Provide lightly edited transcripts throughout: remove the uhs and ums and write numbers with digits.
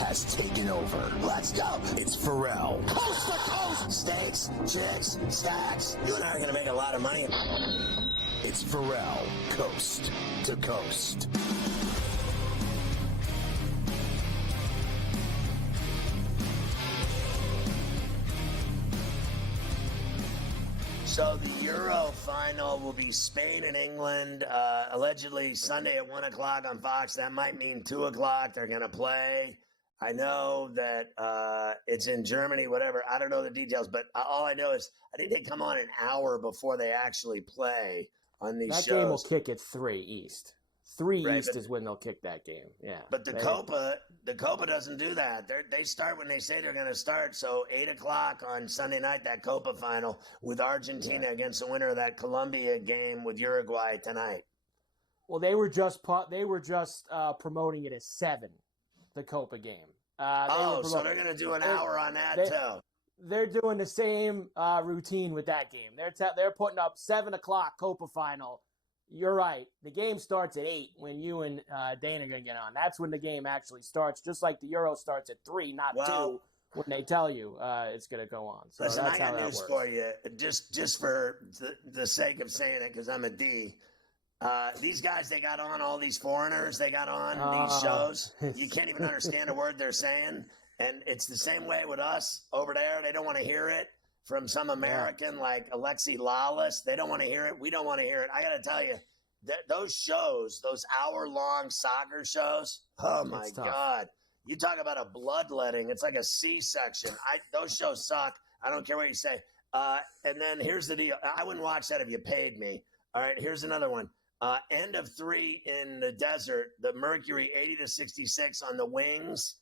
has taken over. Let's go. It's Ferrall. Coast to coast. Steaks, chicks, stacks. You and I are going to make a lot of money. It's Ferrall, coast to coast. So the Euro final will be Spain and England, allegedly Sunday at 1 o'clock on Fox. That might mean 2 o'clock. They're going to play. I know that it's in Germany, whatever. I don't know the details, but all I know is I think they come on an hour before they actually play on these shows. That game will kick at 3 East. 3 East is when they'll kick that game. Yeah. But the Copa doesn't do that. They start when they say they're going to start. So 8 o'clock on Sunday night, that Copa final with Argentina against the winner of that Colombia game with Uruguay tonight. Well, they were just promoting it as 7, the Copa game. So they're going to do an hour on that too. They're doing the same routine with that game. They're putting up 7 o'clock Copa final. You're right. The game starts at 8 when you and Dana are going to get on. That's when the game actually starts, just like the Euro starts at 3, not 2, when they tell you it's going to go on. So listen, that's I got how news that for you, just for the sake of saying it, because I'm a D. These guys, they got on, all these foreigners they got on these shows. You can't even understand a word they're saying. And it's the same way with us over there. They don't want to hear it. From some American like Alexi Lawless. They don't want to hear it. We don't want to hear it. I got to tell you, those shows, those hour-long soccer shows, oh, my God. You talk about a bloodletting. It's like a C-section. Those shows suck. I don't care what you say. And then here's the deal. I wouldn't watch that if you paid me. All right, here's another one. End of 3 in the desert. The Mercury 80-66 on the Wings.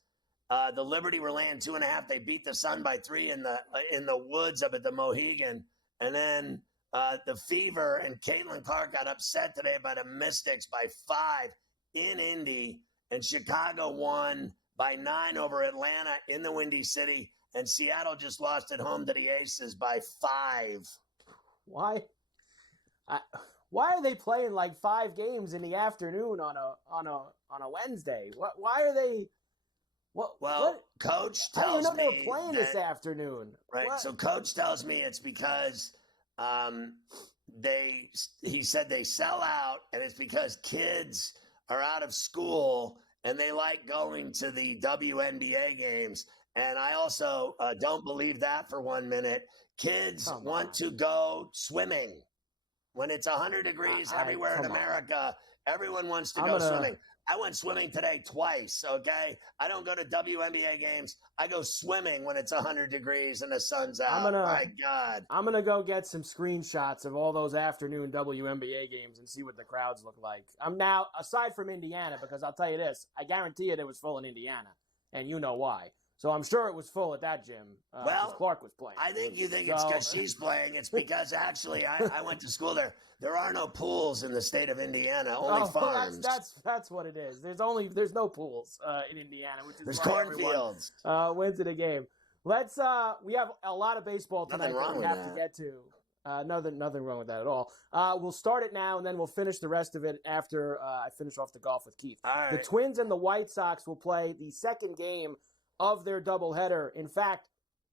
The Liberty were laying 2.5. They beat the Sun by 3 in the woods up at the Mohegan. And then the Fever and Caitlin Clark got upset today by the Mystics by 5 in Indy. And Chicago won by 9 over Atlanta in the Windy City. And Seattle just lost at home to the Aces by 5. Why are they playing like 5 games in the afternoon on a Wednesday? Why are they? What? Coach tells me I didn't know they were playing this afternoon. Right. What? So Coach tells me it's because he said they sell out, and it's because kids are out of school and they like going to the WNBA games. And I also don't believe that for 1 minute. Kids want to go swimming. When it's 100 degrees everywhere in America, everyone wants to go swimming. I went swimming today twice, okay? I don't go to WNBA games. I go swimming when it's 100 degrees and the sun's out. My God. I'm going to go get some screenshots of all those afternoon WNBA games and see what the crowds look like. I'm now, aside from Indiana, because I'll tell you this, I guarantee it was full in Indiana, and you know why. So I'm sure it was full at that gym because Clark was playing. I think you think it's because she's playing. It's because actually I went to school there. There are no pools in the state of Indiana, only farms. That's what it is. There's no pools in Indiana, which is there's why cornfields. Went to the game. We have a lot of baseball tonight that we have to get to. Nothing wrong with that at all. We'll start it now, and then we'll finish the rest of it after I finish off the golf with Keith. All right. The Twins and the White Sox will play the second game of their doubleheader. In fact,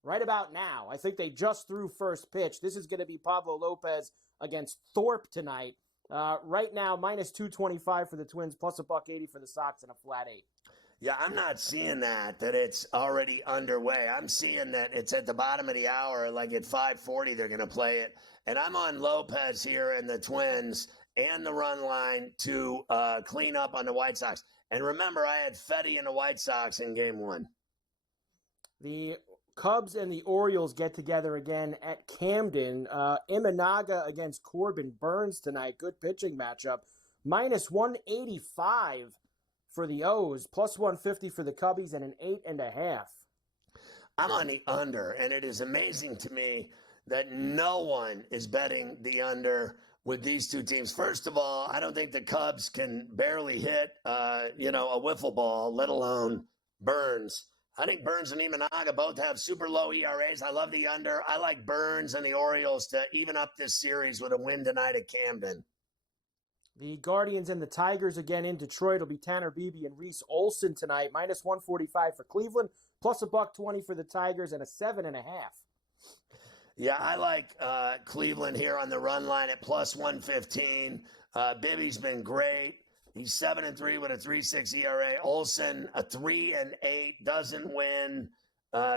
right about now, I think they just threw first pitch. This is going to be Pablo Lopez against Thorpe tonight. Right now, minus 225 for the Twins, plus $1.80 for the Sox, and a flat 8. Yeah, I'm not seeing that it's already underway. I'm seeing that it's at the bottom of the hour, like at 5:40 they're going to play it. And I'm on Lopez here and the Twins and the run line to clean up on the White Sox. And remember, I had Fetty and the White Sox in game 1. The Cubs and the Orioles get together again at Camden. Imanaga against Corbin Burns tonight. Good pitching matchup. Minus 185 for the O's, plus 150 for the Cubbies, and an 8.5. I'm on the under, and it is amazing to me that no one is betting the under with these two teams. First of all, I don't think the Cubs can barely hit, a wiffle ball, let alone Burns. I think Burns and Imanaga both have super low ERAs. I love the under. I like Burns and the Orioles to even up this series with a win tonight at Camden. The Guardians and the Tigers again in Detroit. It'll be Tanner Beebe and Reese Olson tonight. Minus 145 for Cleveland, plus $1.20 for the Tigers, and a 7.5. Yeah, I like Cleveland here on the run line at plus 115. Bibby's been great. He's 7-3 with a 3.6 ERA. Olson, a 3-8, doesn't win.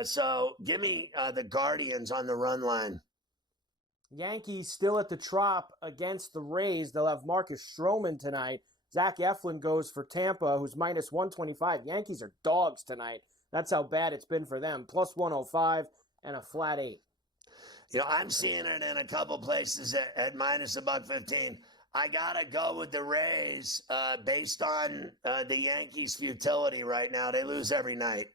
So give me the Guardians on the run line. Yankees still at the Trop against the Rays. They'll have Marcus Stroman tonight. Zach Eflin goes for Tampa, who's minus 125. Yankees are dogs tonight. That's how bad it's been for them. Plus 105 and a flat 8. You know, I'm seeing it in a couple places at minus $1.15. I got to go with the Rays based on the Yankees' futility right now. They lose every night.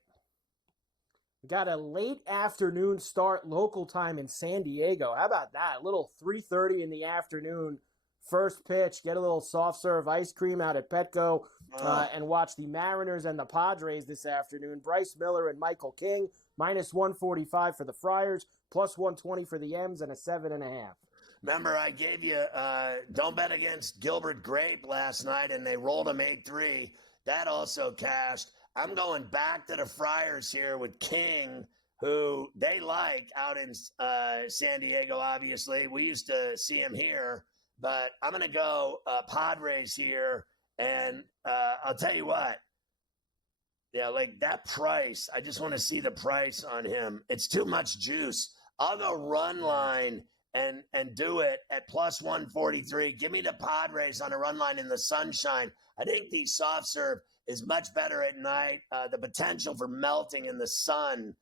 We got a late afternoon start local time in San Diego. How about that? A little 3:30 in the afternoon first pitch. Get a little soft serve ice cream out at Petco and watch the Mariners and the Padres this afternoon. Bryce Miller and Michael King, minus 145 for the Friars, plus 120 for the M's, and a 7.5. Remember, I gave you don't bet against Gilbert Grape last night, and they rolled him 8-3. That also cashed. I'm going back to the Friars here with King, who they like out in San Diego, obviously. We used to see him here, but I'm going to go Padres here. And I'll tell you what, yeah, like that price, I just want to see the price on him. It's too much juice. I'll go run line and do it at plus 143. Give me the Padres on a run line in the sunshine. I think the soft serve is much better at night. The potential for melting in the sun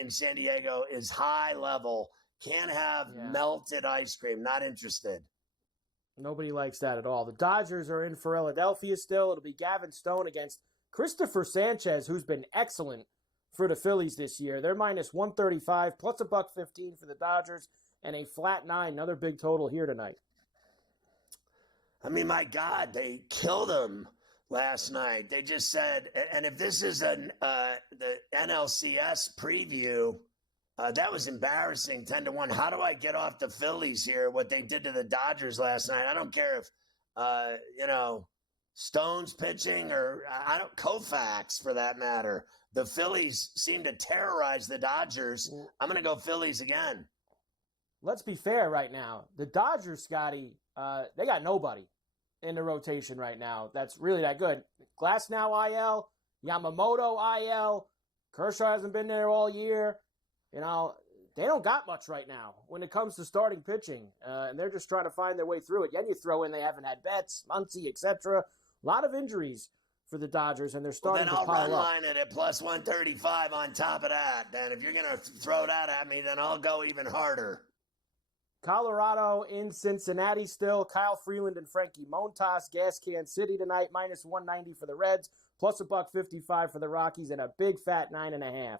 in San Diego is high level. Can't have melted ice cream. Not interested. Nobody likes that at all. The Dodgers are in Philadelphia still. It'll be Gavin Stone against Christopher Sanchez, who's been excellent for the Phillies this year. They're minus 135, plus $1.15 for the Dodgers, and a flat 9. Another big total here tonight. I mean, my God, they killed him last night. They just said, and if this is the NLCS preview, that was embarrassing, 10-1. How do I get off the Phillies here, what they did to the Dodgers last night? I don't care if, Stone's pitching or Koufax for that matter. The Phillies seem to terrorize the Dodgers. I'm going to go Phillies again. Let's be fair right now. The Dodgers, Scotty, they got nobody in the rotation right now that's really that good. Glasnow IL, Yamamoto IL, Kershaw hasn't been there all year. They don't got much right now when it comes to starting pitching, and they're just trying to find their way through it. Then you throw in they haven't had Betts, Muncy, etc. A lot of injuries for the Dodgers, and they're starting to pile up. Then I'll run line it at plus 135 on top of that. Then if you're going to throw that at me, then I'll go even harder. Colorado in Cincinnati still. Kyle Freeland and Frankie Montas. Gas Can City tonight, minus 190 for the Reds, plus $1.55 for the Rockies, and a big fat 9.5.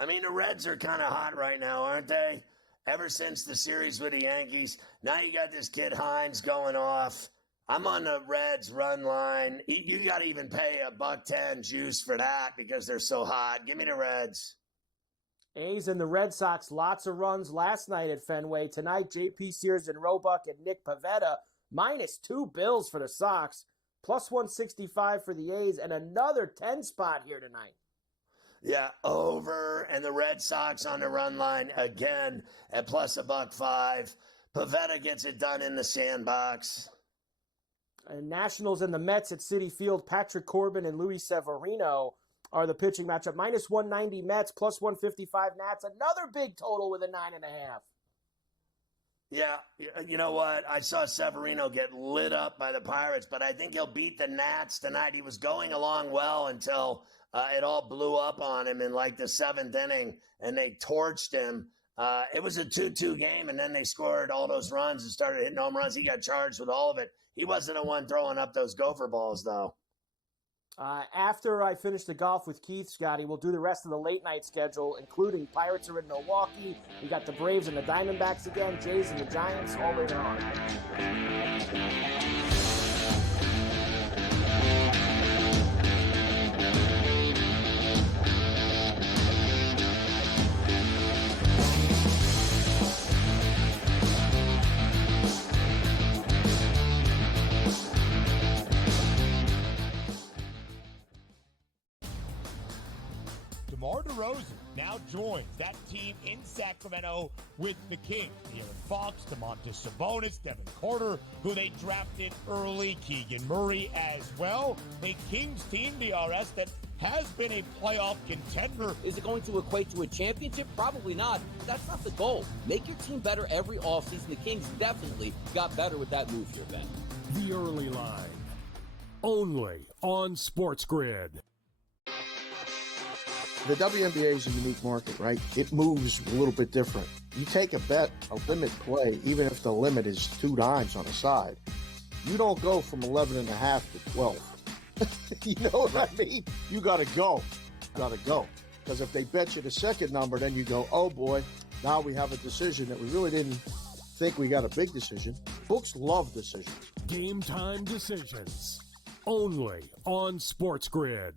I mean, the Reds are kind of hot right now, aren't they? Ever since the series with the Yankees. Now you got this kid Hines going off. I'm on the Reds run line. You got to even pay $1.10 juice for that because they're so hot. Give me the Reds. A's and the Red Sox, lots of runs last night at Fenway. Tonight, J.P. Sears and Roebuck and Nick Pivetta, minus 2 bills for the Sox, plus 165 for the A's, and another 10 spot here tonight. Yeah, over, and the Red Sox on the run line again at plus $1.05. Pivetta gets it done in the sandbox. Nationals and the Mets at Citi Field, Patrick Corbin and Luis Severino are the pitching matchup. Minus 190 Mets, plus 155 Nats. Another big total with a 9.5. Yeah, you know what? I saw Severino get lit up by the Pirates, but I think he'll beat the Nats tonight. He was going along well until it all blew up on him in like the 7th inning, and they torched him. It was a 2-2 game, and then they scored all those runs and started hitting home runs. He got charged with all of it. He wasn't the one throwing up those gopher balls, though. After I finish the golf with Keith, Scotty, we'll do the rest of the late night schedule, including Pirates are in Milwaukee. We got the Braves and the Diamondbacks again, Jays and the Giants, all later on. DeMar DeRozan now joins that team in Sacramento with the Kings. De'Aaron Fox, Domantas Sabonis, Devin Carter, who they drafted early, Keegan Murray as well. A Kings team, DRS, that has been a playoff contender. Is it going to equate to a championship? Probably not. But that's not the goal. Make your team better every offseason. The Kings definitely got better with that move here, Ben. The Early Line. Only on SportsGrid. The WNBA is a unique market, right? It moves a little bit different. You take a bet, a limit play, even if the limit is 2 dimes on a side, you don't go from 11.5 to 12. You know what I mean? You got to go. Because if they bet you the second number, then you go, oh boy, now we have a decision that we really didn't think we got a big decision. Books love decisions. Game time decisions. Only on SportsGrid.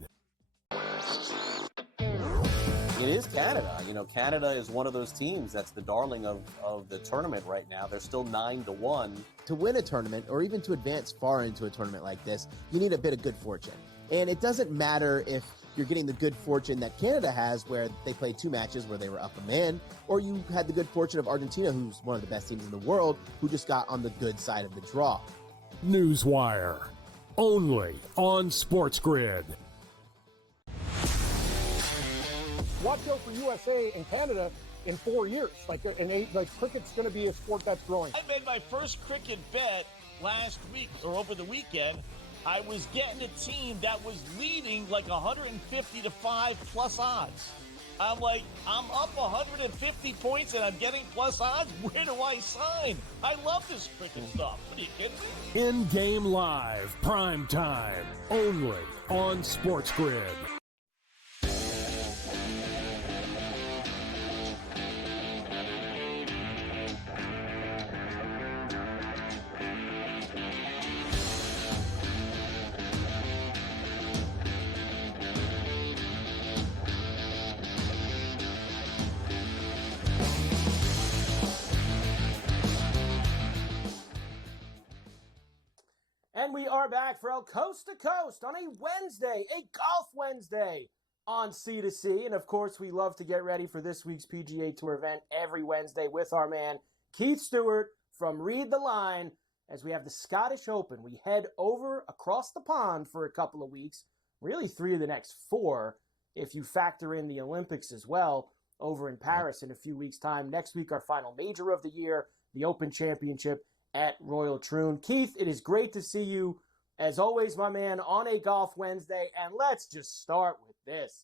It is Canada. You know, Canada is one of those teams that's the darling of the tournament right now. They're still 9-1. To win a tournament, or even to advance far into a tournament like this, you need a bit of good fortune. And it doesn't matter if you're getting the good fortune that Canada has, where they played 2 matches where they were up a man, or you had the good fortune of Argentina, who's one of the best teams in the world, who just got on the good side of the draw. Newswire. Only on SportsGrid. Watch out for USA and Canada in 4 years. Like cricket's going to be a sport that's growing. I made my first cricket bet last week or over the weekend. I was getting a team that was leading like 150 to 5 plus odds. I'm like, I'm up 150 points and I'm getting plus odds. Where do I sign? I love this cricket stuff. What are you kidding me? In-game live, prime time, only on SportsGrid. And we are back for Coast to Coast on a Wednesday, a Golf Wednesday on C2C. And of course, we love to get ready for this week's PGA Tour event every Wednesday with our man, Keith Stewart from Read the Line. As we have the Scottish Open, we head over across the pond for a couple of weeks, really 3 of the next 4, if you factor in the Olympics as well, over in Paris in a few weeks' time. Next week, our final major of the year, the Open Championship at Royal Troon. Keith, it is great to see you, as always, my man, on a Golf Wednesday. And let's just start with this.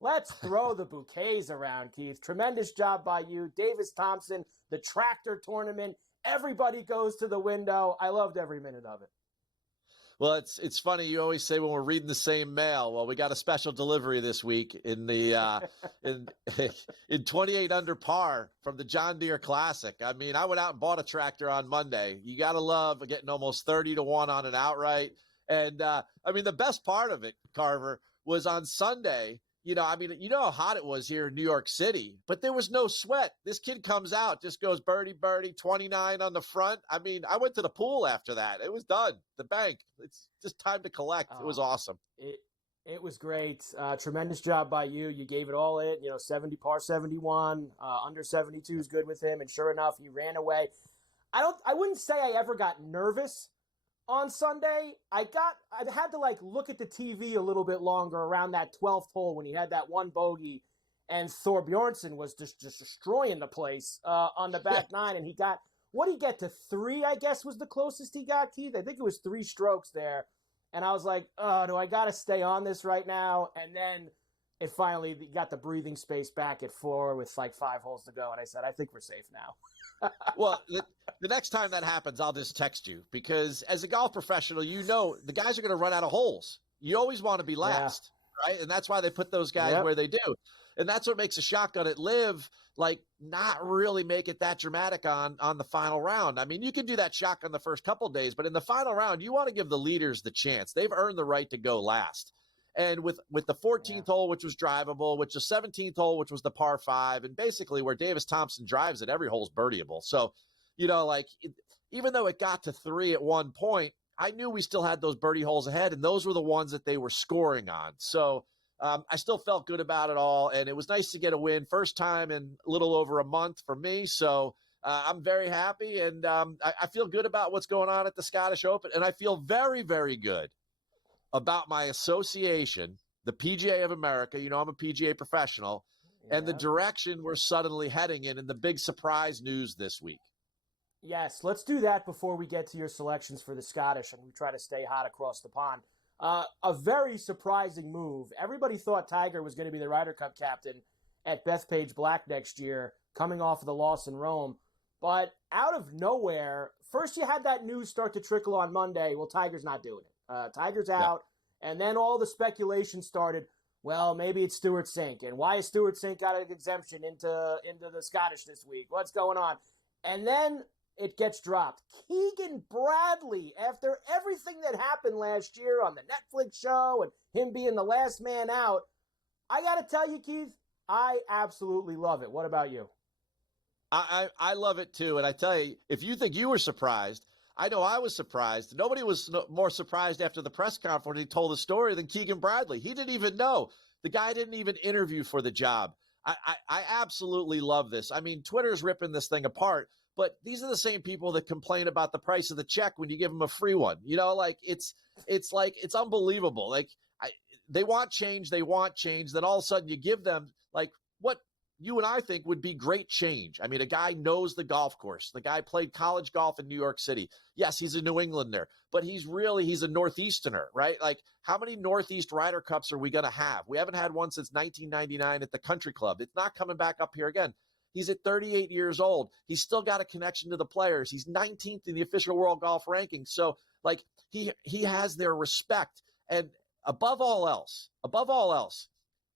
Let's throw the bouquets around, Keith. Tremendous job by you. Davis Thompson, the tractor tournament. Everybody goes to the window. I loved every minute of it. Well, it's funny. You always say when we're reading the same mail. Well, we got a special delivery this week in the in 28 under par from the John Deere Classic. I mean, I went out and bought a tractor on Monday. You got to love getting almost 30-1 on an outright. And I mean, the best part of it, Carver, was on Sunday. You know, I mean, you know how hot it was here in New York City, but there was no sweat. This kid comes out, just goes birdie, 29 on the front. I mean, I went to the pool after that. It was done. The bank. It's just time to collect. It was awesome. It was great. Tremendous job by you. You gave it all in, 70 par 71, under 72 is good with him. And sure enough, he ran away. I wouldn't say I ever got nervous on Sunday. I had to look at the TV a little bit longer around that 12th hole when he had that one bogey and Thor Bjornsson was just destroying the place on the back nine. And he got, what did he get to 3, I guess was the closest he got, Keith? I think it was 3 strokes there. And I was like, oh, do I got to stay on this right now? And then it finally got the breathing space back at 4 with 5 holes to go. And I said, I think we're safe now. Well, the next time that happens, I'll just text you because as a golf professional, the guys are going to run out of holes. You always want to be last, right? And that's why they put those guys where they do. And that's what makes a shotgun at Live not really make it that dramatic on the final round. I mean, you can do that shotgun the first couple days, but in the final round, you want to give the leaders the chance. They've earned the right to go last. And with the 14th hole, which was drivable, which the 17th hole, which was the par 5, and basically where Davis Thompson drives it, every hole's birdieable. So, even though it got to 3 at one point, I knew we still had those birdie holes ahead, and those were the ones that they were scoring on. So, I still felt good about it all, and it was nice to get a win. First time in a little over a month for me, so I'm very happy, and I feel good about what's going on at the Scottish Open, and I feel very, very good about my association, the PGA of America. You know, I'm a PGA professional, and the direction we're suddenly heading in the big surprise news this week. Yes, let's do that before we get to your selections for the Scottish, and we try to stay hot across the pond. A very surprising move. Everybody thought Tiger was going to be the Ryder Cup captain at Bethpage Black next year, coming off of the loss in Rome. But out of nowhere, first you had that news start to trickle on Monday. Well, Tiger's not doing it. Tiger's out. Yeah. And then all the speculation started. Well, maybe it's Stewart Cink. And why has Stewart Cink got an exemption into the Scottish this week? What's going on? And then it gets dropped. Keegan Bradley, after everything that happened last year on the Netflix show and him being the last man out, I got to tell you, Keith, I absolutely love it. What about you? I love it too. And I tell you, if you think you were surprised, I know I was surprised. Nobody was more surprised after the press conference when he told the story than Keegan Bradley. He didn't even know. The guy didn't even interview for the job. I absolutely love this. I mean, Twitter's ripping this thing apart, but these are the same people that complain about the price of the check when you give them a free one. You know, like it's unbelievable. Like they want change. Then all of a sudden you give them like what you and I think would be great change. I mean, a guy knows the golf course. The guy played college golf in New York City. Yes, he's a New Englander, but he's a Northeasterner, right? Like, how many Northeast Ryder Cups are we going to have? We haven't had one since 1999 at the Country Club. It's not coming back up here again. He's at 38 years old. He's still got a connection to the players. He's 19th in the official world golf ranking. So, like, he has their respect. And above all else,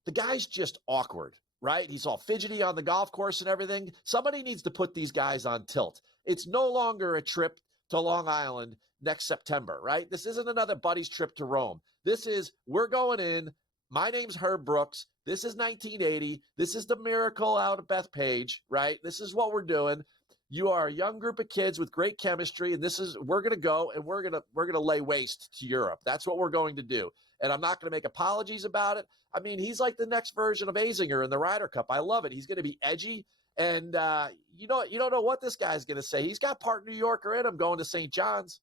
the guy's just awkward. Right? He's all fidgety on the golf course and everything. Somebody needs to put these guys on tilt. It's no longer a trip to Long Island next September, right? This isn't another buddy's trip to Rome. This is, we're going in. My name's Herb Brooks. This is 1980. This is the miracle out of Bethpage, right? This is what we're doing. You are a young group of kids with great chemistry, and we're going to go and we're going to lay waste to Europe. That's what we're going to do. And I'm not going to make apologies about it. I mean, he's like the next version of Azinger in the Ryder Cup. I love it. He's going to be edgy. And you don't know what this guy's going to say. He's got part New Yorker in him going to St. John's.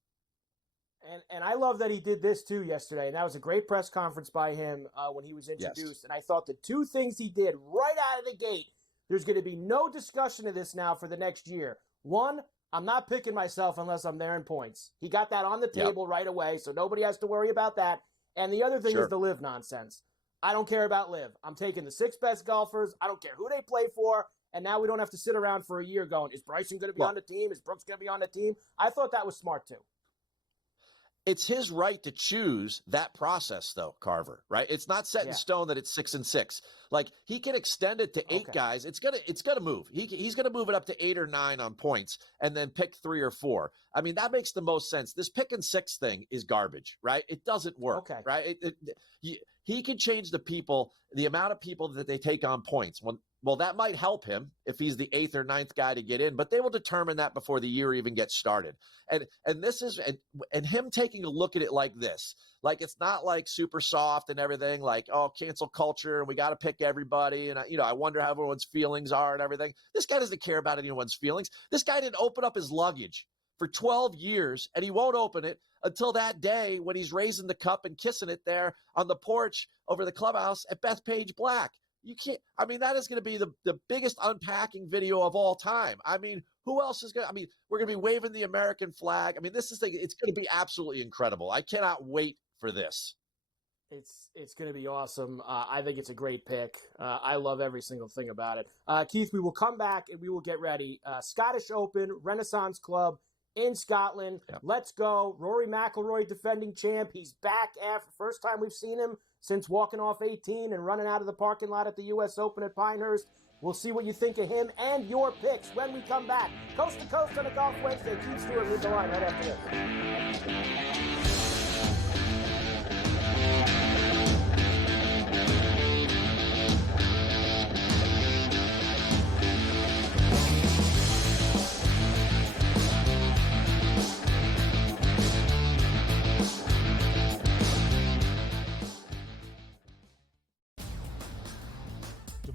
And I love that he did this too yesterday. And that was a great press conference by him when he was introduced. Yes. And I thought the two things he did right out of the gate, there's going to be no discussion of this now for the next year. One, I'm not picking myself unless I'm there in points. He got that on the table right away, so nobody has to worry about that. And the other thing is the live nonsense. I don't care about live. I'm taking the 6 best golfers. I don't care who they play for. And now we don't have to sit around for a year going, is Bryson going to be on the team? Is Brooks going to be on the team? I thought that was smart too. It's his right to choose that process, though, Carver, right? It's not set in stone that it's 6 and 6. Like, he can extend it to 8 guys. It's gonna move. He's gonna move it up to 8 or 9 on points, and then pick 3 or 4. I mean, that makes the most sense. This pick and 6 thing is garbage, right? It doesn't work, right? He can change the amount of people that they take on points. Well, that might help him if he's the 8th or 9th guy to get in, but they will determine that before the year even gets started. And this is and him taking a look at it like this, like it's not like super soft and everything, like, oh, cancel culture and we got to pick everybody, and I wonder how everyone's feelings are and everything. This guy doesn't care about anyone's feelings. This guy didn't open up his luggage for 12 years, and he won't open it until that day when he's raising the cup and kissing it there on the porch over the clubhouse at Bethpage Black. You can't. I mean, that is going to be the biggest unpacking video of all time. I mean, who else is going to? I mean, we're going to be waving the American flag. I mean, it's going to be absolutely incredible. I cannot wait for this. It's going to be awesome. I think it's a great pick. I love every single thing about it. Keith, we will come back and we will get ready. Scottish Open, Renaissance Club in Scotland. Yep. Let's go. Rory McIlroy, defending champ. He's back after first time we've seen him since walking off 18 and running out of the parking lot at the U.S. Open at Pinehurst. We'll see what you think of him and your picks when we come back. Coast to Coast on a Golf Wednesday. Keith Stewart leads the line right after this.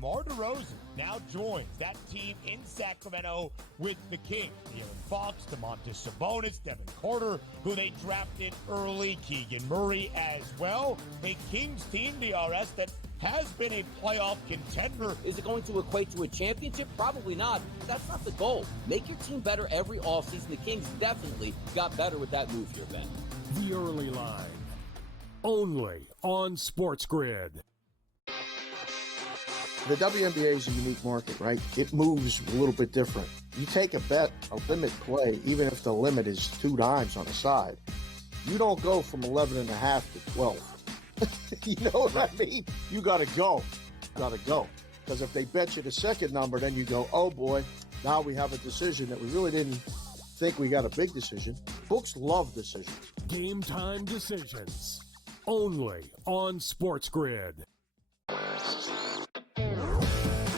DeMar DeRozan now joins that team in Sacramento with the Kings. De'Aaron Fox, Domantas Sabonis, Devin Carter, who they drafted early, Keegan Murray as well. A Kings team, DRS, that has been a playoff contender. Is it going to equate to a championship? Probably not. That's not the goal. Make your team better every offseason. The Kings definitely got better with that move here, Ben. The Early Line. Only on SportsGrid. The WNBA is a unique market, right? It moves a little bit different. You take a bet, a limit play, even if the limit is 2 dimes on the side, you don't go from 11.5 to 12. You know what I mean? You got to go. Got to go. Because if they bet you the second number, then you go, oh boy, now we have a decision that we really didn't think we got a big decision. Books love decisions. Game time decisions. Only on SportsGrid.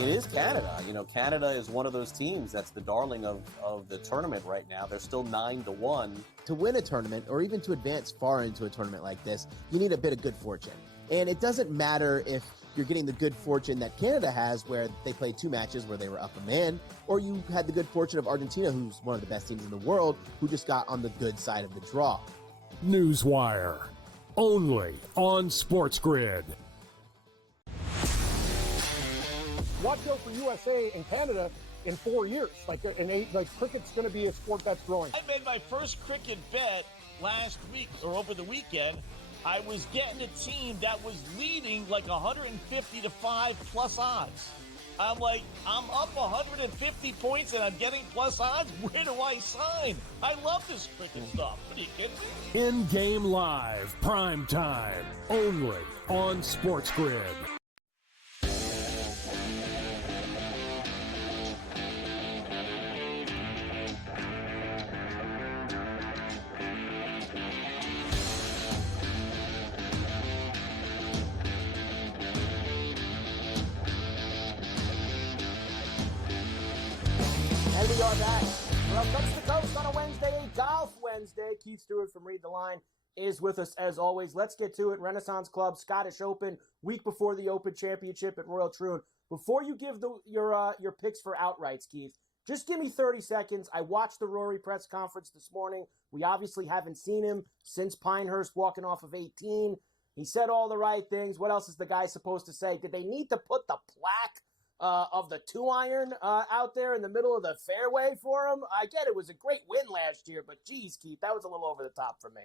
It is Canada. Canada is one of those teams that's the darling of the tournament right now. They're still 9-1. To win a tournament, or even to advance far into a tournament like this, you need a bit of good fortune. And it doesn't matter if you're getting the good fortune that Canada has, where they played 2 matches where they were up a man, or you had the good fortune of Argentina, who's one of the best teams in the world, who just got on the good side of the draw. Newswire. Only on SportsGrid. Watch out for USA and Canada in 4 years. Cricket's going to be a sport that's growing. I made my first cricket bet last week or over the weekend. I was getting a team that was leading like 150 to 5 plus odds. I'm like, I'm up 150 points and I'm getting plus odds. Where do I sign? I love this cricket stuff. What are you kidding me? In-game live, prime time, only on SportsGrid. And we are back. Well, Coast to Coast on a Wednesday, a Golf Wednesday. Keith Stewart from Read the Line is with us as always. Let's get to it. Renaissance Club, Scottish Open, week before the Open Championship at Royal Troon. Before you give your picks for outrights, Keith, just give me 30 seconds. I watched the Rory press conference this morning. We obviously haven't seen him since Pinehurst walking off of 18. He said all the right things. What else is the guy supposed to say? Did they need to put the plaque of the 2-iron out there in the middle of the fairway for him? I get it was a great win last year, but geez, Keith, that was a little over the top for me.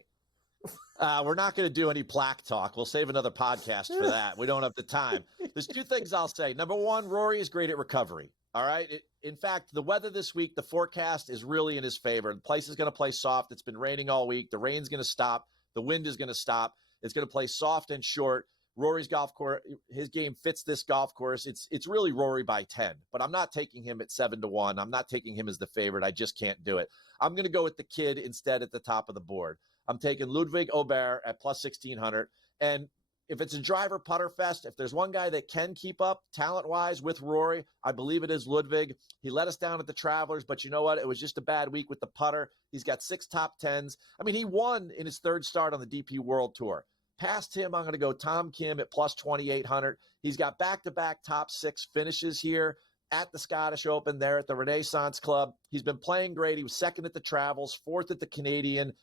We're not going to do any plaque talk. We'll save another podcast for that. We don't have the time. There's 2 things I'll say. Number 1, Rory is great at recovery. All right. In fact, the weather this week, the forecast is really in his favor. The place is going to play soft. It's been raining all week. The rain's going to stop. The wind is going to stop. It's going to play soft and short. Rory's golf course, his game fits this golf course. It's really Rory by 10, but I'm not taking him at 7-1. I'm not taking him as the favorite. I just can't do it. I'm going to go with the kid instead at the top of the board. I'm taking Ludwig Aubert at plus 1,600. And if it's a driver putter fest, if there's one guy that can keep up talent-wise with Rory, I believe it is Ludwig. He let us down at the Travelers, but you know what? It was just a bad week with the putter. He's got 6 top 10s. I mean, he won in his 3rd start on the DP World Tour. Past him, I'm going to go Tom Kim at plus 2,800. He's got back-to-back top 6 finishes here at the Scottish Open, there at the Renaissance Club. He's been playing great. He was 2nd at the Travels, 4th at the Canadian.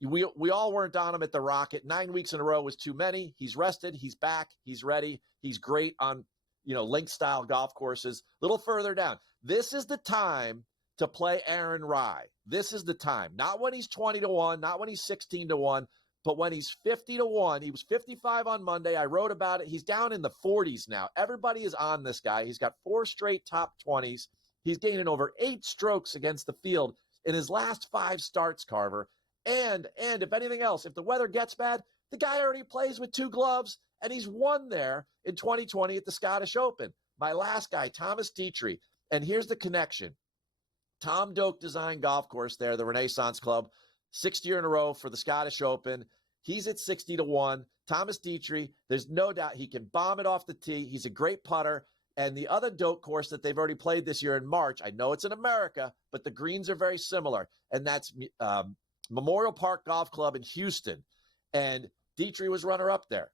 We all weren't on him at the Rocket. 9 weeks in a row was too many. He's rested. He's back. He's ready. He's great on, link-style golf courses. A little further down. This is the time to play Aaron Rai. This is the time. Not when he's 20-1, not when he's 16-1, but when he's 50-1. He was 55 on Monday. I wrote about it. He's down in the 40s now. Everybody is on this guy. He's got 4 straight top 20s. He's gaining over 8 strokes against the field in his last 5 starts, Carver. And if anything else, if the weather gets bad, the guy already plays with 2 gloves, and he's won there in 2020 at the Scottish Open. My last guy, Thomas Dietrich. And here's the connection. Tom Doak designed golf course there, the Renaissance Club, 6th year in a row for the Scottish Open. He's at 60-1. Thomas Dietrich, there's no doubt he can bomb it off the tee. He's a great putter. And the other Doak course that they've already played this year in March, I know it's in America, but the greens are very similar. And that's Memorial Park Golf Club in Houston. And Dietrich was runner-up there.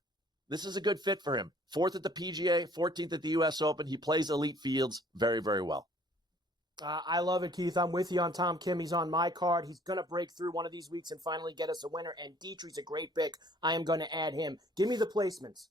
This is a good fit for him. 4th at the PGA, 14th at the U.S. Open. He plays elite fields very, very well. I love it, Keith. I'm with you on Tom Kim. He's on my card. He's going to break through one of these weeks and finally get us a winner. And Dietrich's a great pick. I am going to add him. Give me the placements.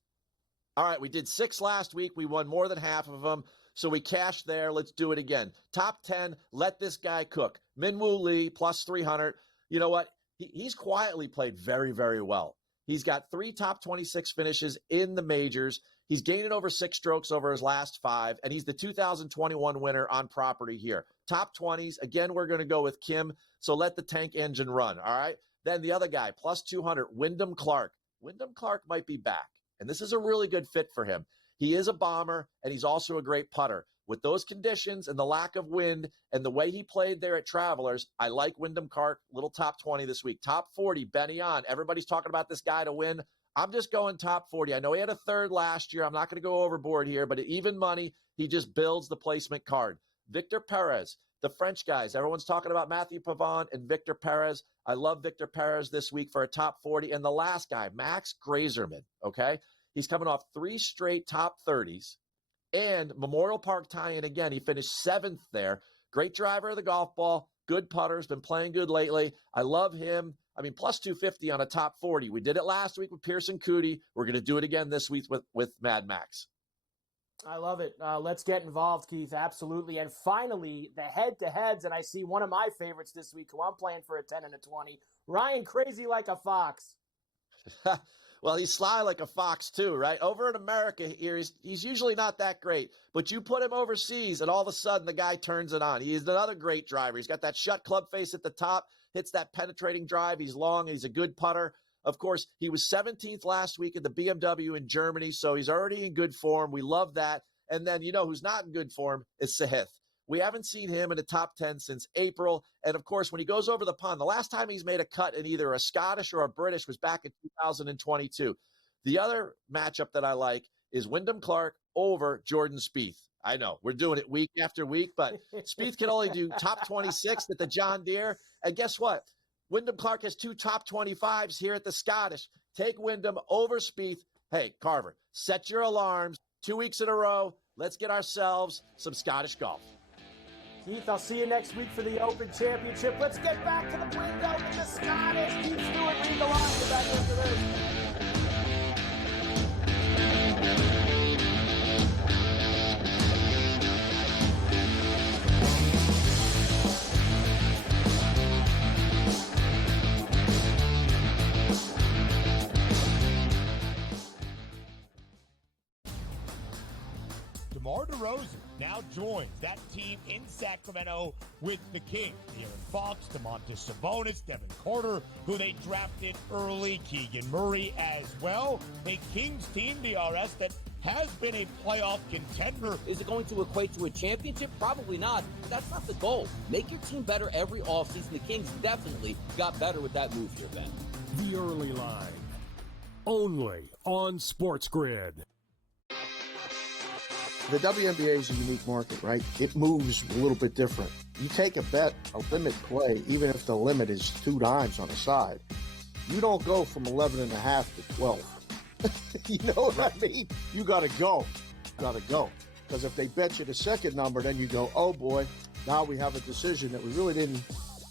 All right, we did 6 last week. We won more than half of them, so we cashed there. Let's do it again. Top 10, let this guy cook. Min-Woo Lee, plus 300. You know what? He's quietly played very, very well. He's got 3 top 26 finishes in the majors. He's gaining over 6 strokes over his last 5, and he's the 2021 winner on property here. Top 20s. Again, we're going to go with Kim, so let the tank engine run, all right? Then the other guy, plus 200, Wyndham Clark. Wyndham Clark might be back, and this is a really good fit for him. He is a bomber, and he's also a great putter. With those conditions and the lack of wind and the way he played there at Travelers, I like Wyndham Clark, little top 20 this week. Top 40, Benny On. Everybody's talking about this guy to win. I'm just going top 40. I know he had a 3rd last year. I'm not going to go overboard here, but at even money, he just builds the placement card. Victor Perez, the French guys. Everyone's talking about Matthew Pavon and Victor Perez. I love Victor Perez this week for a top 40. And the last guy, Max Grazerman, okay? He's coming off 3 straight top 30s. And Memorial Park tie-in again. He finished 7th there. Great driver of the golf ball. Good putter. Has been playing good lately. I love him. I mean, plus 250 on a top 40. We did it last week with Pearson Cootie. We're going to do it again this week with Mad Max. I love it. Let's get involved, Keith. Absolutely. And finally, the head-to-heads, and I see one of my favorites this week who I'm playing for a 10 and a 20. Ryan Crazy Like a Fox. Well, he's sly like a fox too, right? Over in America here, he's usually not that great. But you put him overseas, and all of a sudden the guy turns it on. He's another great driver. He's got that shut club face at the top, hits that penetrating drive. He's long, and he's a good putter. Of course, he was 17th last week at the BMW in Germany, so he's already in good form. We love that. And then, you know who's not in good form is Sahith. We haven't seen him in the top 10 since April. And, of course, when he goes over the pond, the last time he's made a cut in either a Scottish or a British was back in 2022. The other matchup that I like is Wyndham Clark over Jordan Spieth. I know, we're doing it week after week, but Spieth can only do top 26 at the John Deere. And guess what? Wyndham Clark has 2 top 25s here at the Scottish. Take Wyndham over Spieth. Hey, Carver, set your alarms 2 weeks in a row. Let's get ourselves some Scottish golf. Keith, I'll see you next week for the Open Championship. Let's get back to the window in the Scottish. Keith Stewart, read the line. Get back into this. DeMar DeRozan now joins that team in Sacramento with the Kings. De'Aaron Fox, Domantas Sabonis, Devin Carter, who they drafted early, Keegan Murray as well. A Kings team, DRS, that has been a playoff contender. Is it going to equate to a championship? Probably not. But that's not the goal. Make your team better every offseason. The Kings definitely got better with that move here, Ben. The early line. Only on SportsGrid. The WNBA is a unique market, right? It moves a little bit different. You take a bet, a limit play, even if the limit is 2 dimes on the side, you don't go from 11.5 to 12. You know what I mean? You got to go. Got to go. Because if they bet you the second number, then you go, oh boy, now we have a decision that we really didn't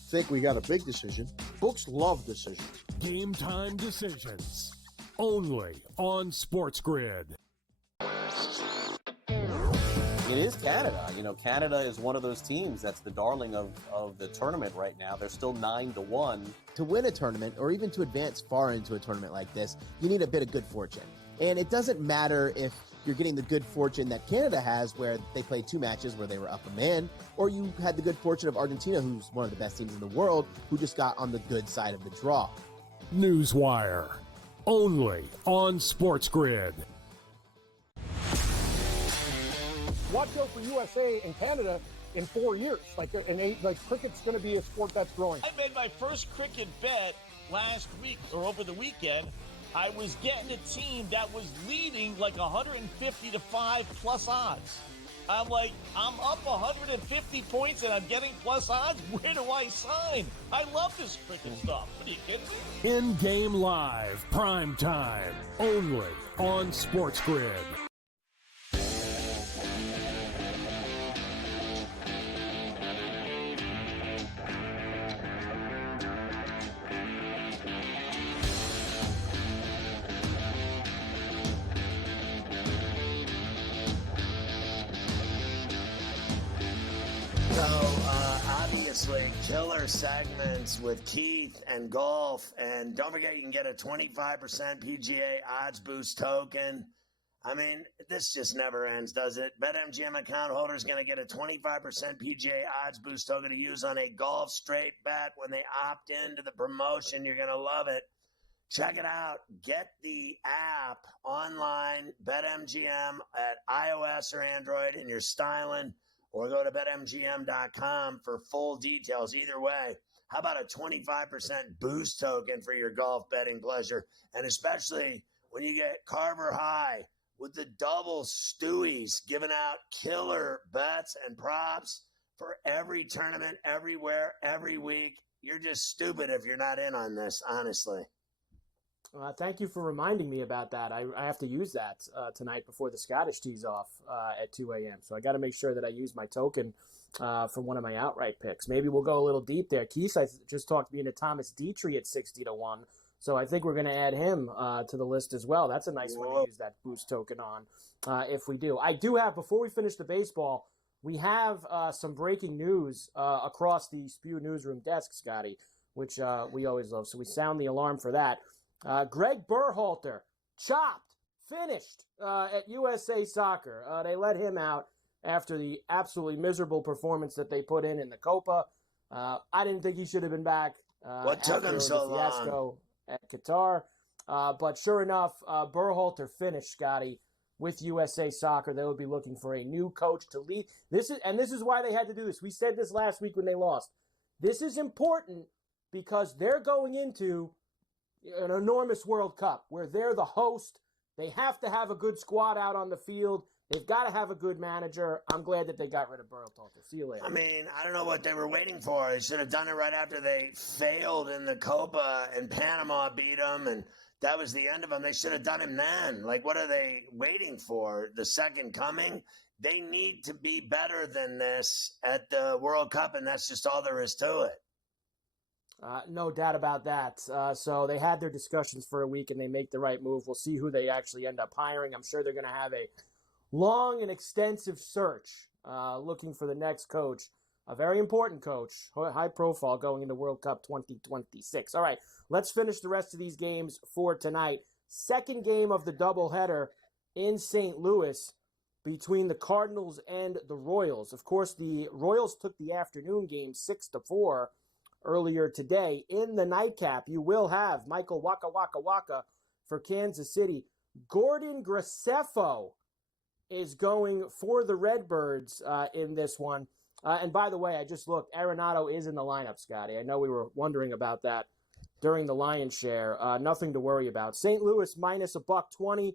think we got a big decision. Books love decisions. Game time decisions. Only on SportsGrid. It is Canada. You know, Canada is one of those teams that's the darling of the tournament right now. They're still 9-1. To win a tournament, or even to advance far into a tournament like this, you need a bit of good fortune. And it doesn't matter if you're getting the good fortune that Canada has, where they played 2 matches where they were up a man, or you had the good fortune of Argentina, who's one of the best teams in the world, who just got on the good side of the draw. Newswire. Only on SportsGrid. Watch out for USA and Canada in 4 years. Like cricket's going to be a sport that's growing. I made my first cricket bet last week or over the weekend. I was getting a team that was leading like 150 to 5 plus odds. I'm like, I'm up 150 points and I'm getting plus odds. Where do I sign? I love this cricket stuff. What are you kidding me? In-game live, prime time, only on SportsGrid. Obviously, killer segments with Keith and golf. And don't forget, you can get a 25% PGA odds boost token. I mean, this just never ends, does it? BetMGM account holders going to get a 25% PGA odds boost token to use on a golf straight bet when they opt into the promotion. You're going to love it. Check it out. Get the app online, BetMGM at iOS or Android, and you're styling. Or go to BetMGM.com for full details. Either way, how about a 25% boost token for your golf betting pleasure? And especially when you get Carver High with the double Stewies giving out killer bets and props for every tournament, everywhere, every week. You're just stupid if you're not in on this, honestly. Thank you for reminding me about that. I have to use that tonight before the Scottish tees off at 2 a.m. So I got to make sure that I use my token for one of my outright picks. Maybe we'll go a little deep there. Keith, I just talked me into Thomas Dietrich at 60-1. So I think we're going to add him to the list as well. That's a nice one to use that boost token on if we do. I do have, before we finish the baseball, we have some breaking news across the Spew Newsroom desk, Scotty, which we always love. So we sound the alarm for that. Greg Berhalter, chopped, finished at USA Soccer. They let him out after the absolutely miserable performance that they put in the Copa. I didn't think he should have been back. What took him so long? At Qatar. But sure enough, Berhalter finished, Scotty, with USA Soccer. They will be looking for a new coach to lead. This is why they had to do this. We said this last week when they lost. This is important because they're going into an enormous World Cup where they're the host. They have to have a good squad out on the field. They've got to have a good manager. I'm glad that they got rid of Berhalter. See you later. I mean, I don't know what they were waiting for. They should have done it right after they failed in the Copa and Panama beat them, and that was the end of them. They should have done him then. Like, what are they waiting for? The second coming? They need to be better than this at the World Cup, and that's just all there is to it. No doubt about that. So they had their discussions for a week, and they make the right move. We'll see who they actually end up hiring. I'm sure they're going to have a long and extensive search looking for the next coach, a very important coach, high profile going into World Cup 2026. All right, let's finish the rest of these games for tonight. Second game of the doubleheader in St. Louis between the Cardinals and the Royals. Of course, the Royals took the afternoon game 6-4 earlier today. In the nightcap, you will have Michael Waka for Kansas City. Gordon Graceffo is going for the Redbirds in this one. And by the way, I just looked. Arenado is in the lineup, Scotty. I know we were wondering about that during the Lions share. Nothing to worry about. St. Louis minus $1.20.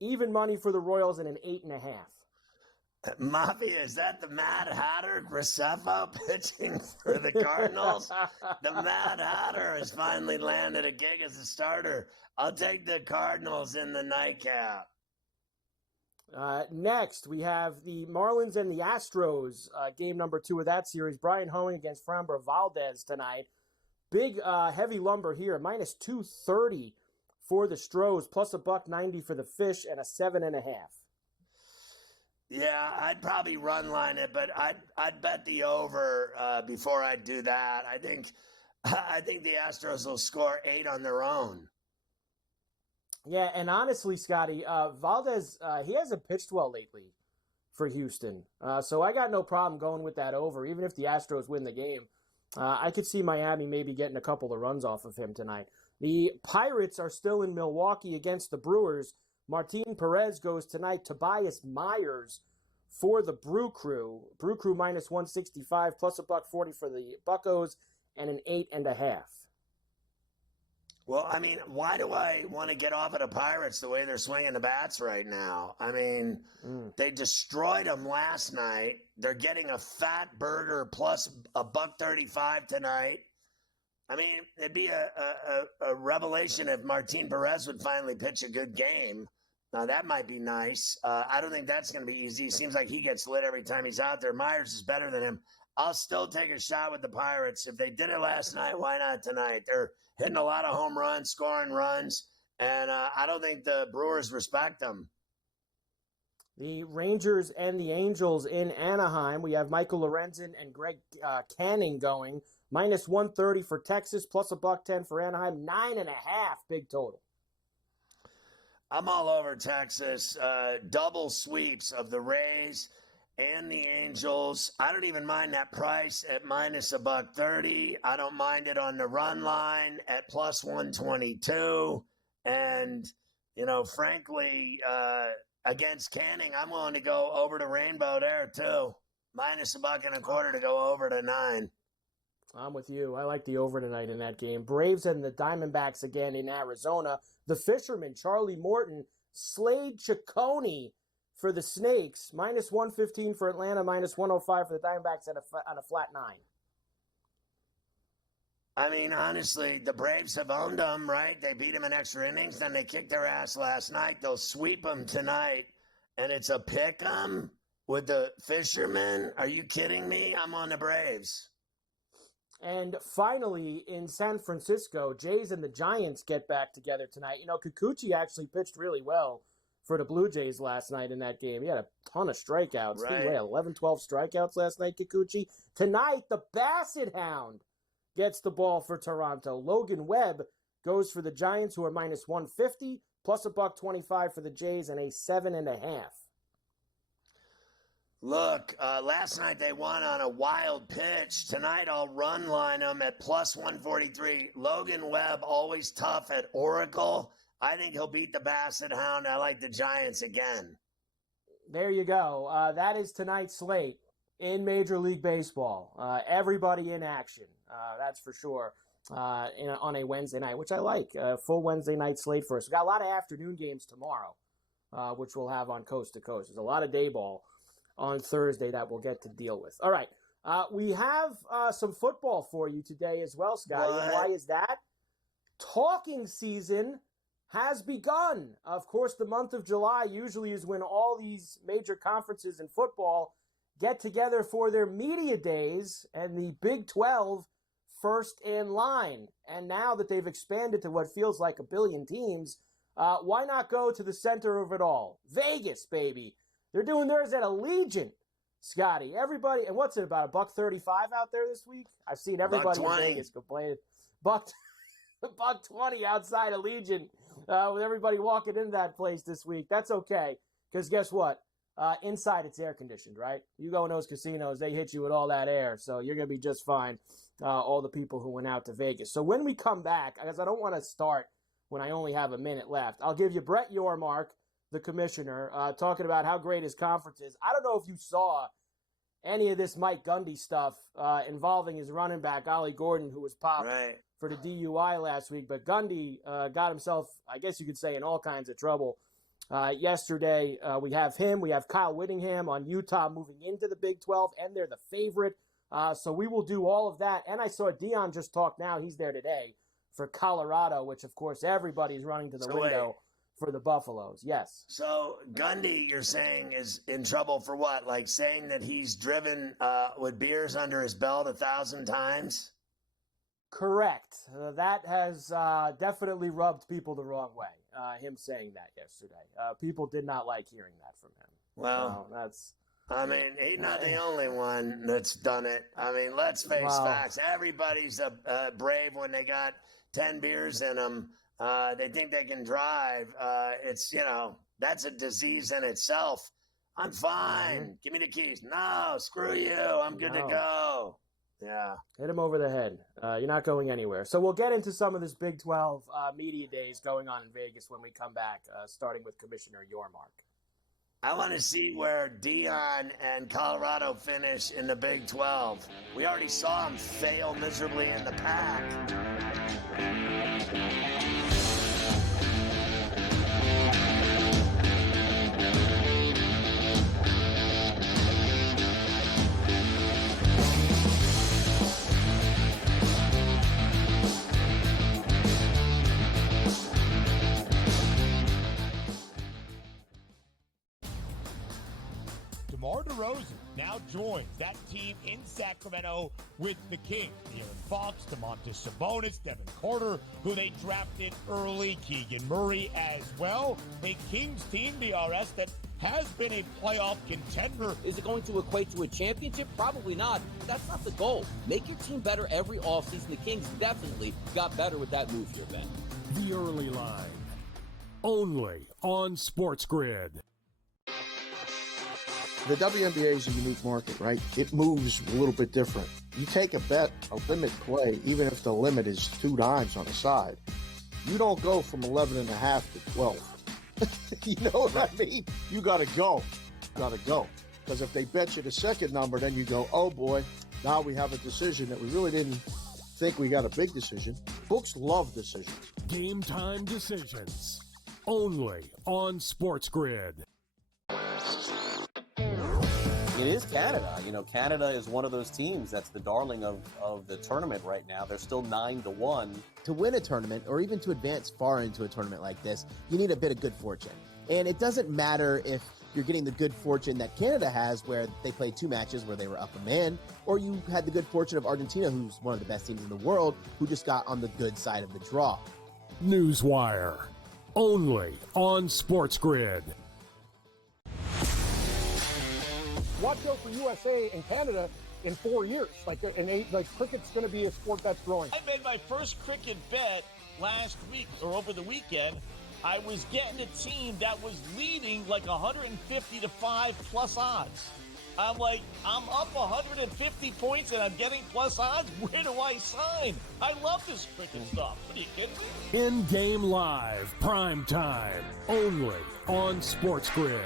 Even money for the Royals and an 8.5. Mafia, is that the Mad Hatter, Graceffo, pitching for the Cardinals? The Mad Hatter has finally landed a gig as a starter. I'll take the Cardinals in the nightcap. Next, we have the Marlins and the Astros, game number 2 of that series. Brian Hoeing against Framber Valdez tonight. Big heavy lumber here, minus 230 for the Stros, plus $1.90 for the Fish, and a 7.5. Yeah, I'd probably run line it, but I'd bet the over before I'd do that. I think the Astros will score 8 on their own. Yeah, and honestly, Scotty, Valdez, he hasn't pitched well lately for Houston. So I got no problem going with that over, even if the Astros win the game. I could see Miami maybe getting a couple of runs off of him tonight. The Pirates are still in Milwaukee against the Brewers. Martin Perez goes tonight. Tobias Myers for the Brew Crew. Brew Crew minus 165, plus $1.40 for the Buccos, and an 8.5. Well, I mean, why do I want to get off of the Pirates the way they're swinging the bats right now? I mean, they destroyed them last night. They're getting a fat burger plus $1.35 tonight. I mean, it'd be a revelation if Martin Perez would finally pitch a good game. That might be nice. I don't think that's going to be easy. Seems like he gets lit every time he's out there. Myers is better than him. I'll still take a shot with the Pirates. If they did it last night, why not tonight? They're hitting a lot of home runs, scoring runs, and I don't think the Brewers respect them. The Rangers and the Angels in Anaheim. We have Michael Lorenzen and Greg Canning going. Minus 130 for Texas, plus $110 for Anaheim. 9.5 big total. I'm all over Texas. Double sweeps of the Rays and the Angels. I don't even mind that price at minus $130. I don't mind it on the run line at plus 122. And, frankly, against Canning, I'm willing to go over to Rainbow there too. Minus $1.25 to go over to 9. I'm with you. I like the over tonight in that game. Braves and the Diamondbacks again in Arizona. The Fisherman, Charlie Morton, Slade Ciccone for the Snakes. Minus 115 for Atlanta, minus 105 for the Diamondbacks on a flat 9. I mean, honestly, the Braves have owned them, right? They beat them in extra innings, then they kicked their ass last night. They'll sweep them tonight, and it's a pick 'em with the Fisherman. Are you kidding me? I'm on the Braves. And finally, in San Francisco, Jays and the Giants get back together tonight. Kikuchi actually pitched really well for the Blue Jays last night in that game. He had a ton of strikeouts. Right. He had 11, 12 strikeouts last night, Kikuchi. Tonight, the Basset Hound gets the ball for Toronto. Logan Webb goes for the Giants, who are minus 150, plus $1.25 for the Jays, and a 7.5. Look, last night they won on a wild pitch. Tonight I'll run line them at plus 143. Logan Webb, always tough at Oracle. I think he'll beat the Basset Hound. I like the Giants again. There you go. That is tonight's slate in Major League Baseball. Everybody in action, that's for sure, on a Wednesday night, which I like. Full Wednesday night slate for us. We've got a lot of afternoon games tomorrow, which we'll have on Coast to Coast. There's a lot of day ball on Thursday that we'll get to deal with. All right. We have some football for you today as well, Scotty. Why is that? Talking season has begun. Of course, the month of July usually is when all these major conferences in football get together for their media days, and the Big 12 first in line. And now that they've expanded to what feels like 1 billion teams, why not go to the center of it all? Vegas, baby. They're doing theirs at Allegiant, Scotty. Everybody, and what's it about, $135 out there this week? I've seen everybody in Vegas complaining. $120 outside Allegiant with everybody walking into that place this week. That's okay, because guess what? Inside it's air conditioned, right? You go in those casinos, they hit you with all that air, so you're going to be just fine, all the people who went out to Vegas. So when we come back, because I don't want to start when I only have a minute left, I'll give you Brett Yormark, the commissioner, talking about how great his conference is. I don't know if you saw any of this Mike Gundy stuff involving his running back, Ollie Gordon, who was popped for the DUI last week. But Gundy got himself, I guess you could say, in all kinds of trouble yesterday. We have him. We have Kyle Whittingham on Utah moving into the Big 12, and they're the favorite. So we will do all of that. And I saw Dion just talk now. He's there today for Colorado, which, of course, everybody's running to the window for the Buffaloes. Yes. So Gundy, you're saying, is in trouble for what? Like saying that he's driven with beers under his belt 1,000 times? Correct. That has definitely rubbed people the wrong way, him saying that yesterday. People did not like hearing that from him. Well, that's... I mean, he's not the only one that's done it. I mean, let's face facts. Everybody's brave when they got 10 beers in them. They think they can drive. It's, that's a disease in itself. I'm fine. Give me the keys. No, screw you. I'm good to go. Yeah. Hit him over the head. You're not going anywhere. So we'll get into some of this Big 12 media days going on in Vegas when we come back, starting with Commissioner Yormark. I want to see where Dion and Colorado finish in the Big 12. We already saw them fail miserably in the pack. DeMar DeRozan now joins that team in Sacramento with the Kings. De'Aaron Fox, Domantas Sabonis, Devin Carter, who they drafted early, Keegan Murray as well. A Kings team, DRS, that has been a playoff contender. Is it going to equate to a championship? Probably not. But that's not the goal. Make your team better every offseason. The Kings definitely got better with that move here, Ben. The Early Line. Only on SportsGrid. The WNBA is a unique market, right? It moves a little bit different. You take a bet, a limit play, even if the limit is 2 dimes on the side, you don't go from 11.5 to 12. You know what I mean? You got to go. Because if they bet you the second number, then you go, oh boy, now we have a decision that we really didn't think we got a big decision. Books love decisions. Game time decisions. Only on SportsGrid. It is Canada. You know, Canada is one of those teams that's the darling of the tournament right now. They're still 9-1. To win a tournament, or even to advance far into a tournament like this, you need a bit of good fortune. And it doesn't matter if you're getting the good fortune that Canada has, where they played 2 matches where they were up a man, or you had the good fortune of Argentina, who's one of the best teams in the world, who just got on the good side of the draw. Newswire. Only on SportsGrid. Watch out for USA and Canada in 4 years. Cricket's going to be a sport that's growing. I made my first cricket bet last week or over the weekend. I was getting a team that was leading like 150 to 5 plus odds. I'm like, I'm up 150 points and I'm getting plus odds. Where do I sign? I love this cricket stuff. What are you kidding me? In-game live, prime time, only on SportsGrid.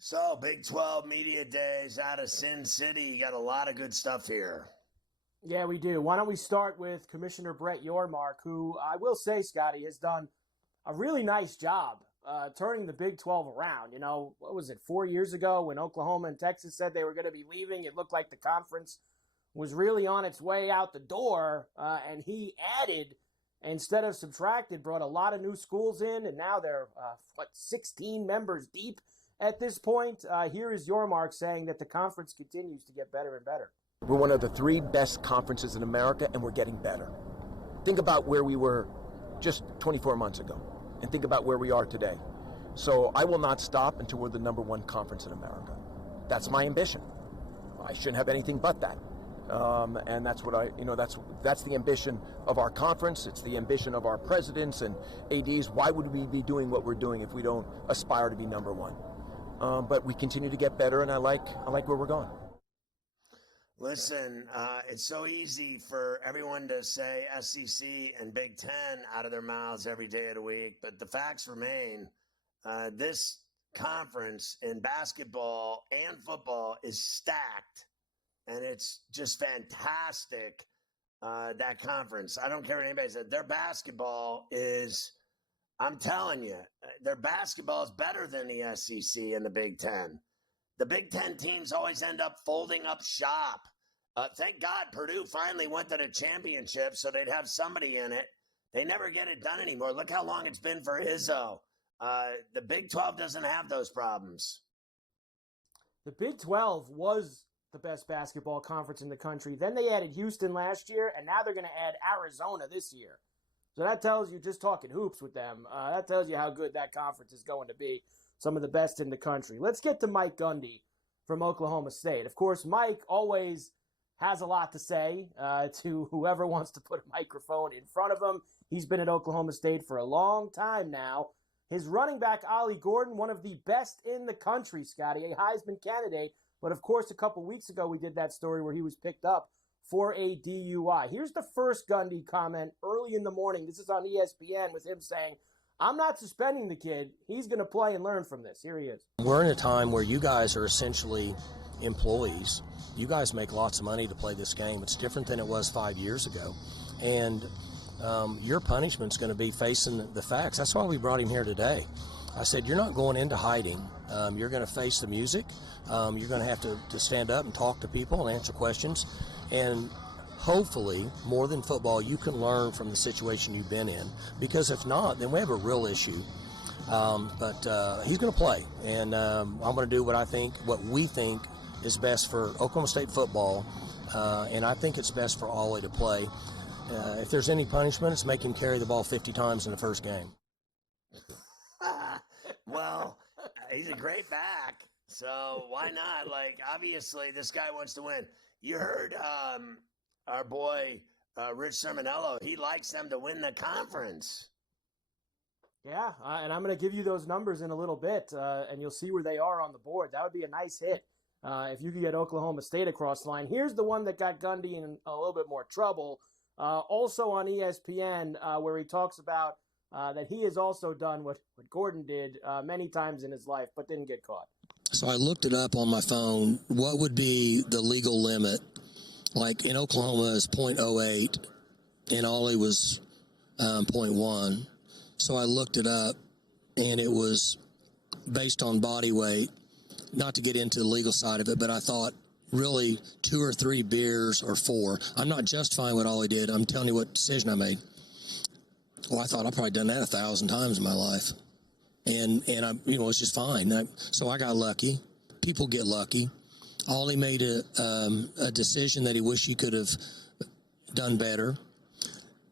So, Big 12 Media Days out of Sin City. You got a lot of good stuff here. Yeah, we do. Why don't we start with Commissioner Brett Yormark, who I will say, Scotty, has done a really nice job turning the Big 12 around. You know, what was it, 4 years ago when Oklahoma and Texas said they were going to be leaving? It looked like the conference was really on its way out the door, and he added, instead of subtracted, brought a lot of new schools in, and now they're, 16 members deep at this point. Here is Yormark saying that the conference continues to get better and better. We're one of the 3 best conferences in America, and we're getting better. Think about where we were just 24 months ago, and think about where we are today. So I will not stop until we're the #1 conference in America. That's my ambition. I shouldn't have anything but that. And that's what that's the ambition of our conference. It's the ambition of our presidents and ADs. Why would we be doing what we're doing if we don't aspire to be #1? But we continue to get better, and I like where we're going. Listen, it's so easy for everyone to say SEC and Big Ten out of their mouths every day of the week, but the facts remain. This conference in basketball and football is stacked, and it's just fantastic, that conference. I don't care what anybody says. Their basketball is... I'm telling you, their basketball is better than the SEC and the Big Ten. The Big Ten teams always end up folding up shop. Thank God Purdue finally went to the championship so they'd have somebody in it. They never get it done anymore. Look how long it's been for Izzo. The Big 12 doesn't have those problems. The Big 12 was the best basketball conference in the country. Then they added Houston last year, and now they're going to add Arizona this year. So that tells you, just talking hoops with them, that tells you how good that conference is going to be. Some of the best in the country. Let's get to Mike Gundy from Oklahoma State. Of course, Mike always has a lot to say to whoever wants to put a microphone in front of him. He's been at Oklahoma State for a long time now. His running back, Ollie Gordon, one of the best in the country, Scotty, a Heisman candidate. But, of course, a couple weeks ago we did that story where he was picked up for a DUI. Here's the first Gundy comment early in the morning. This is on ESPN with him saying, I'm not suspending the kid. He's going to play and learn from this. Here he is. We're in a time where you guys are essentially employees, you guys make lots of money to play this game. It's different than it was 5 years ago. And your punishment's going to be facing the facts. That's why we brought him here today. I said, you're not going into hiding. You're going to face the music. You're going to have to stand up and talk to people and answer questions. And hopefully, more than football, you can learn from the situation you've been in. Because if not, then we have a real issue. But he's going to play. And I'm going to do what we think is best for Oklahoma State football. And I think it's best for Ollie to play. If there's any punishment, it's make him carry the ball 50 times in the first game. Well, he's a great back, so why not? Like, obviously, this guy wants to win. You heard our boy Rich Sermonello. He likes them to win the conference. Yeah, and I'm going to give you those numbers in a little bit, and you'll see where they are on the board. That would be a nice hit if you could get Oklahoma State across the line. Here's the one that got Gundy in a little bit more trouble. Also on ESPN, where he talks about that he has also done what Gordon did many times in his life, but didn't get caught. So I looked it up on my phone. What would be the legal limit? Like in Oklahoma is 0.08, and Ollie was 0.1. So I looked it up, and it was based on body weight. Not to get into the legal side of it, but I thought really 2 or 3 beers or 4. I'm not justifying what Ollie did. I'm telling you what decision I made. Well, I thought I've probably done that 1,000 times in my life. And I, it's just fine. So I got lucky. People get lucky. Ollie made a decision that he wished he could have done better.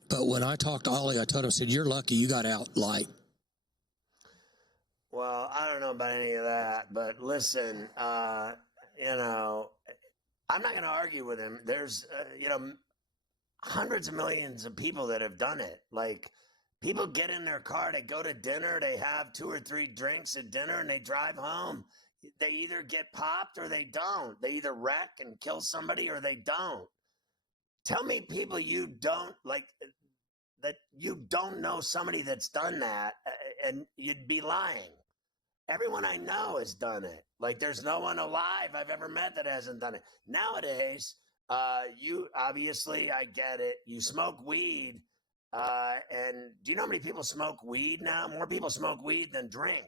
But when I talked to Ollie, I told him, I said, you're lucky you got out light. Well, I don't know about any of that, but listen, I'm not going to argue with him. There's, hundreds of millions of people that have done it. Like, people get in their car, they go to dinner, they have 2 or 3 drinks at dinner, and they drive home. They either get popped or they don't. They either wreck and kill somebody or they don't. Tell me people you don't like that you don't know somebody that's done that, and you'd be lying. Everyone I know has done it. Like, there's no one alive I've ever met that hasn't done it. Nowadays, you obviously, I get it. You smoke weed, and do you know how many people smoke weed now? More people smoke weed than drink.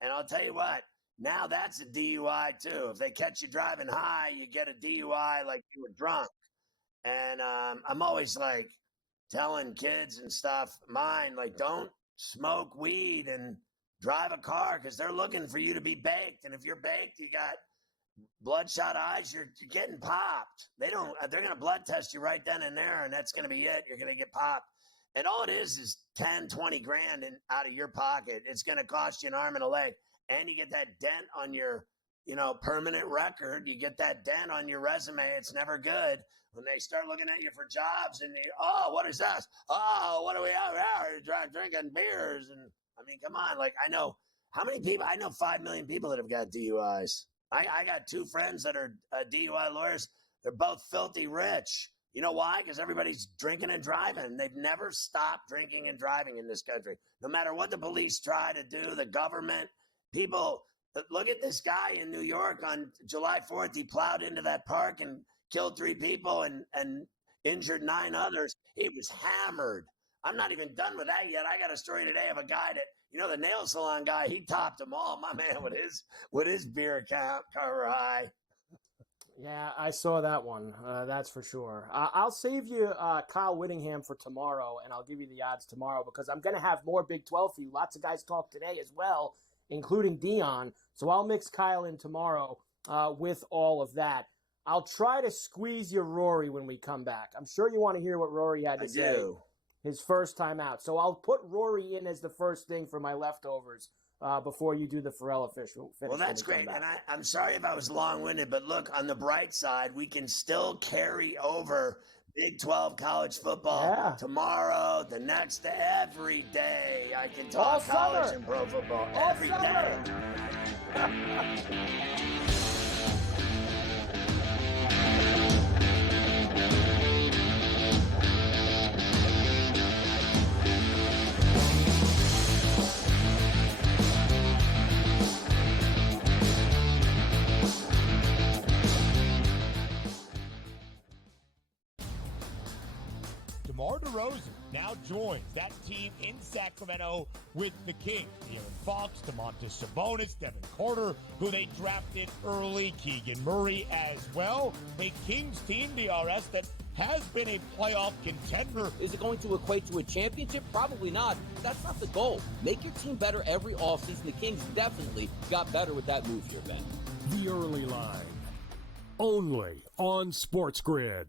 And I'll tell you what, now that's a DUI too. If they catch you driving high, you get a DUI like you were drunk. And I'm always like telling kids and stuff, like, don't smoke weed and drive a car because they're looking for you to be baked. And if you're baked, you got bloodshot eyes, you're getting popped. They're going to blood test you right then and there, and that's going to be it. You're going to get popped. And all it is 10, 20 grand out of your pocket. It's going to cost you an arm and a leg. And you get that dent on your, permanent record. You get that dent on your resume. It's never good. When they start looking at you for jobs and what is that? Oh, what do we have here? Drinking beers. And I mean, come on. Like, I know how many people, I know 5 million people that have got DUIs. I got 2 friends that are DUI lawyers. They're both filthy rich. You know why? Because everybody's drinking and driving. They've never stopped drinking and driving in this country. No matter what the police try to do, the government, people, look at this guy in New York on July 4th. He plowed into that park and killed 3 people and injured 9 others. He was hammered. I'm not even done with that yet. I got a story today of a guy that, the nail salon guy, he topped them all. My man with his beer account cover high. Yeah, I saw that one. That's for sure. I'll save you Kyle Whittingham for tomorrow, and I'll give you the odds tomorrow because I'm going to have more Big 12 for you. Lots of guys talk today as well, including Dion. So I'll mix Kyle in tomorrow with all of that. I'll try to squeeze you Rory when we come back. I'm sure you want to hear what Rory had to say. His first time out. So I'll put Rory in as the first thing for my leftovers before you do the Ferrall official finish. Well, that's great. And I'm sorry if I was long-winded, but look, on the bright side, we can still carry over Big 12 college football tomorrow, the next, every day. I can talk college and pro football every day. DeMar DeRozan now joins that team in Sacramento with the Kings. Aaron Fox, Domantas Sabonis, Devin Carter, who they drafted early, Keegan Murray as well. A Kings team, DRS, that has been a playoff contender. Is it going to equate to a championship? Probably not. That's not the goal. Make your team better every offseason. The Kings definitely got better with that move here, Ben. The Early Line. Only on SportsGrid.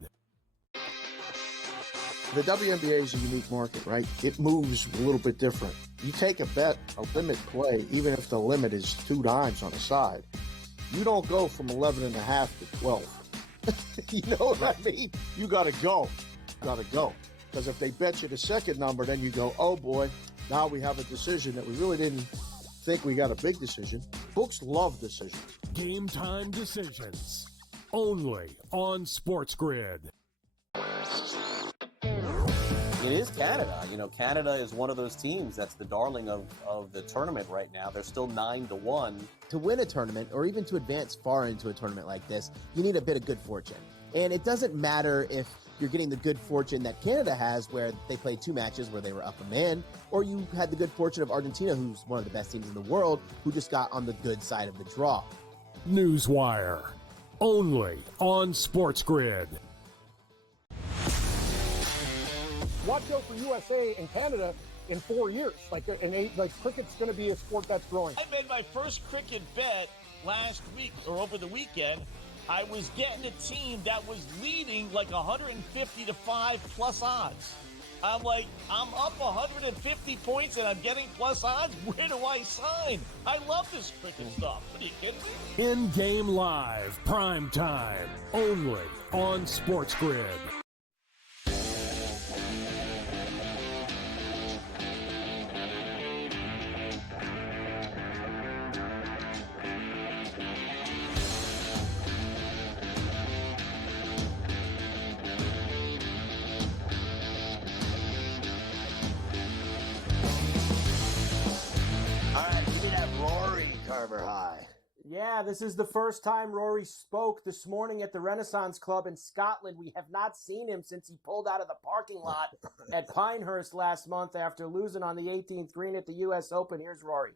The WNBA is a unique market, right? It moves a little bit different. You take a bet, a limit play, even if the limit is 2 dimes on a side. You don't go from 11.5 to 12. You know what I mean? You got to go. Because if they bet you the second number, then you go, oh boy, now we have a decision that we really didn't think we got a big decision. Books love decisions. Game time decisions. Only on SportsGrid. It is Canada. Canada is one of those teams that's the darling of the tournament right now. They're still 9-1. To win a tournament, or even to advance far into a tournament like this, you need a bit of good fortune. And it doesn't matter if you're getting the good fortune that Canada has, where they played 2 matches where they were up a man, or you had the good fortune of Argentina, who's one of the best teams in the world, who just got on the good side of the draw. Newswire. Only on SportsGrid. Watch out for USA and Canada in 4 years. Cricket's going to be a sport that's growing. I made my first cricket bet last week or over the weekend. I was getting a team that was leading like 150 to 5 plus odds. I'm like, I'm up 150 points and I'm getting plus odds. Where do I sign? I love this cricket stuff. Are you kidding me? In-game live, prime time, only on SportsGrid. Yeah, this is the first time Rory spoke this morning at the Renaissance Club in Scotland. We have not seen him since he pulled out of the parking lot at Pinehurst last month after losing on the 18th green at the U.S. Open. Here's Rory.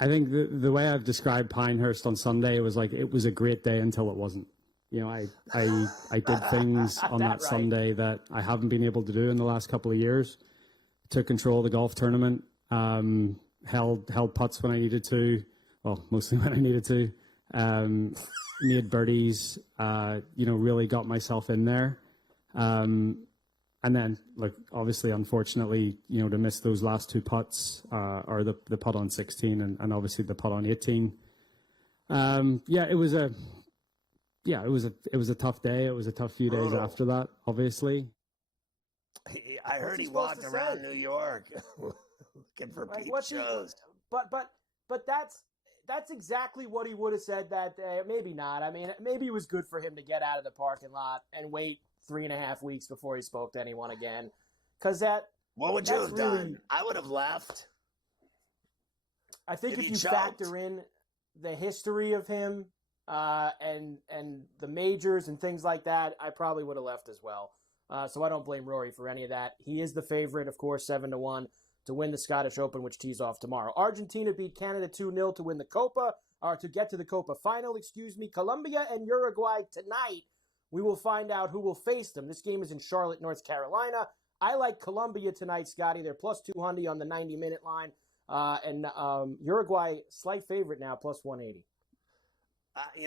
I think the way I've described Pinehurst on Sunday was like it was a great day until it wasn't. I did things on that right. Sunday that I haven't been able to do in the last couple of years. Took control of the golf tournament, held putts when I needed to. Well, mostly when I needed to. Made birdies, really got myself in there. And then, obviously, unfortunately, to miss those last 2 putts, or the putt on 16 and obviously the putt on 18. It was a tough day. It was a tough few days after that, obviously. I heard he walked around New York looking for peep shows. But that's exactly what he would have said that day. Maybe not. I mean, maybe it was good for him to get out of the parking lot and wait 3.5 weeks before he spoke to anyone again. Because what would you have done? I would have left. I think if you factor in the history of him and the majors and things like that, I probably would have left as well. So I don't blame Rory for any of that. He is the favorite, of course, 7-1. To win the Scottish Open, which tees off tomorrow. Argentina beat Canada 2-0 to win the Copa, or to get to the Copa final, Colombia and Uruguay tonight. We will find out who will face them. This game is in Charlotte, North Carolina. I like Colombia tonight, Scotty. They're plus 200 on the 90-minute line. And Uruguay, slight favorite now, plus 180.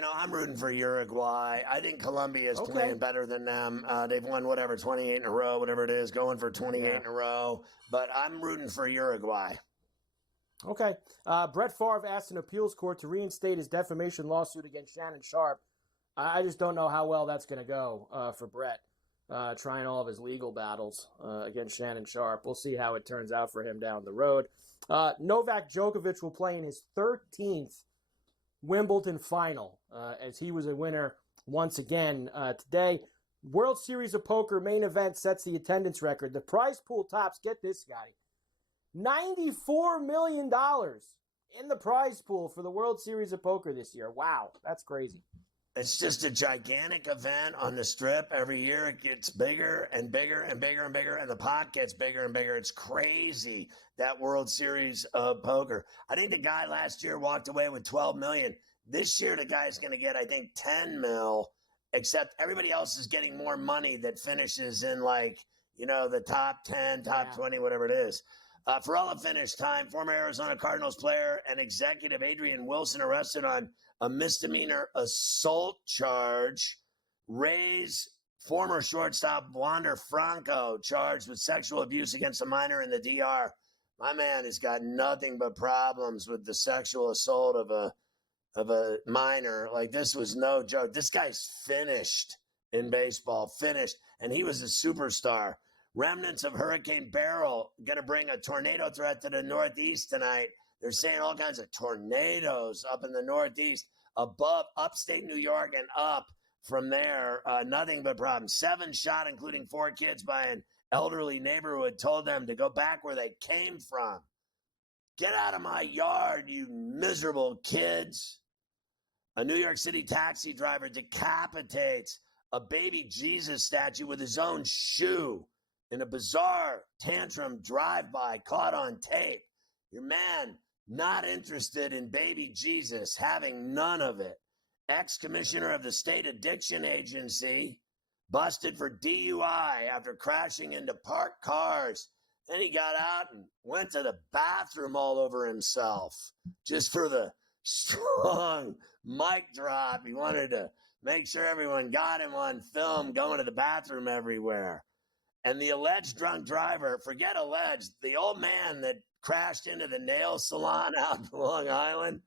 I'm rooting for Uruguay. I think Colombia is playing better than them. They've won 28 in a row, whatever it is, going for 28 in a row. But I'm rooting for Uruguay. Okay. Brett Favre asked an appeals court to reinstate his defamation lawsuit against Shannon Sharp. I just don't know how well that's going to go for Brett, trying all of his legal battles against Shannon Sharp. We'll see how it turns out for him down the road. Novak Djokovic will play in his 13th Wimbledon final, as he was a winner once again today. World Series of Poker main event sets the attendance record. The prize pool tops, get this, Scotty, $94 million in the prize pool for the World Series of Poker this year. Wow, that's crazy. It's just a gigantic event on the Strip. Every year it gets bigger and bigger and bigger and bigger, and the pot gets bigger and bigger. It's crazy, that World Series of Poker. I think the guy last year walked away with $12 million. This year the guy's going to get, I think, $10 million, except everybody else is getting more money that finishes in, like, you know, the top 10, top 20, whatever it is. Ferrall finished time. Former Arizona Cardinals player and executive Adrian Wilson arrested on a misdemeanor assault charge. Rays former shortstop Wander Franco charged with sexual abuse against a minor in the DR. My man has got nothing but problems with the sexual assault of a minor. Like, this was no joke. This guy's finished in baseball, finished, and he was a superstar. Remnants of Hurricane Beryl going to bring a tornado threat to the Northeast tonight. They're saying all kinds of tornadoes up in the Northeast, above upstate New York and up from there. Nothing but problems. 7 shot, including 4 kids, by an elderly neighbor who had told them to go back where they came from. Get out of my yard, you miserable kids. A New York City taxi driver decapitates a baby Jesus statue with his own shoe in a bizarre tantrum drive-by caught on tape. Your man, not interested in baby Jesus, having none of it. Ex-commissioner of the state addiction agency busted for DUI after crashing into parked cars. Then he got out and went to the bathroom all over himself just for the strong mic drop. He wanted to make sure everyone got him on film going to the bathroom everywhere. And the alleged drunk driver, forget alleged, the old man that crashed into the nail salon out in Long Island,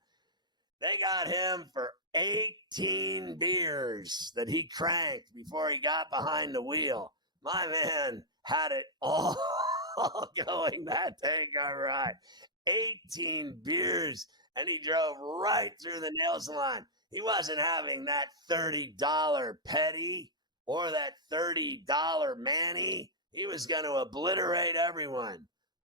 they got him for 18 beers that he cranked before he got behind the wheel. My man had it all going that day, all right. 18 beers, and he drove right through the nail salon. He wasn't having that $30 petty or that $30 Manny. He was going to obliterate everyone.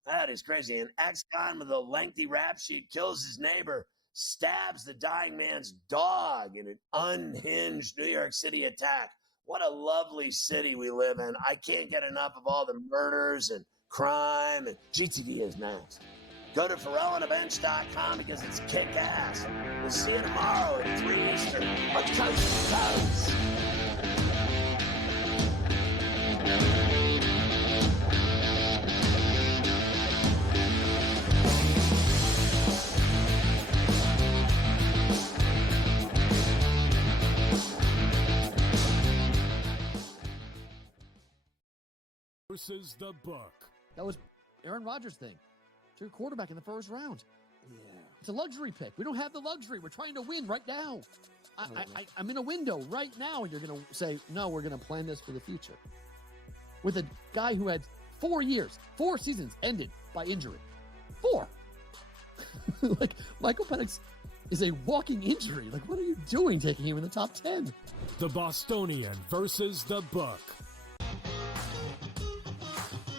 That is crazy. An ex-con with a lengthy rap sheet kills his neighbor, stabs the dying man's dog in an unhinged New York City attack. What a lovely city we live in. I can't get enough of all the murders and crime, and GTD is next. Go to FerrallOnTheBench.com because it's kick-ass. We'll see you tomorrow at 3 Eastern on Coast to Coast. Versus the book. That was Aaron Rodgers' thing. To your quarterback in the first round. Yeah. It's a luxury pick. We don't have the luxury. We're trying to win right now. I'm in a window right now, and you're going to say, no, we're going to plan this for the future. With a guy who had 4 years, 4 seasons ended by injury. 4. Like, Michael Penix is a walking injury. Like, what are you doing taking him in the top 10? The Bostonian versus the book.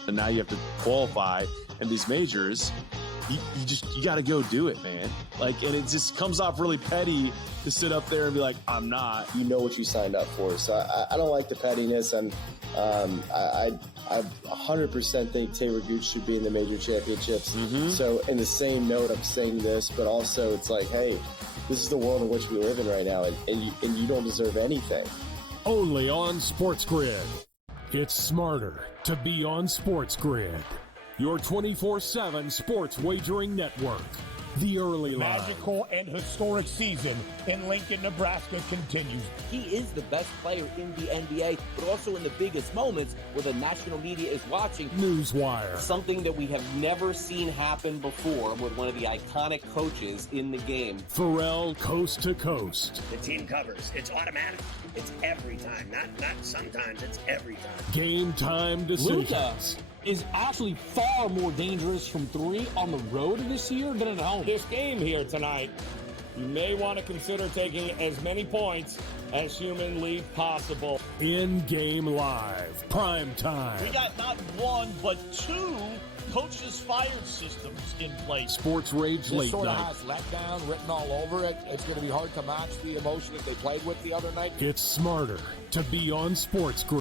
And now you have to qualify in these majors. You got to go do it, man. Like, and it just comes off really petty to sit up there and be like, I'm not. You know what you signed up for. So I don't like the pettiness. And I 100% think Taylor Gooch should be in the major championships. Mm-hmm. So in the same note, I'm saying this, but also it's like, hey, this is the world in which we live in right now, and you don't deserve anything. Only on SportsGrid. It's smarter to be on SportsGrid, your 24/7 sports wagering network. The early line. Magical and historic season in Lincoln, Nebraska continues. He is the best player in the NBA, but also in the biggest moments where the national media is watching. Newswire. Something that we have never seen happen before with one of the iconic coaches in the game. Ferrall coast to coast. The team covers. It's automatic. It's every time. Not sometimes. It's every time. Game time decisions. Luka is actually far more dangerous from 3 on the road this year than at home. This game here tonight you may want to consider taking as many points as humanly possible. In-game live, prime time. We got not one, but two coaches fired systems in place. Sports Rage Late This sort Night. of has letdown written all over it. It's going to be hard to match the emotion that they played with the other night. It's smarter to be on SportsGrid.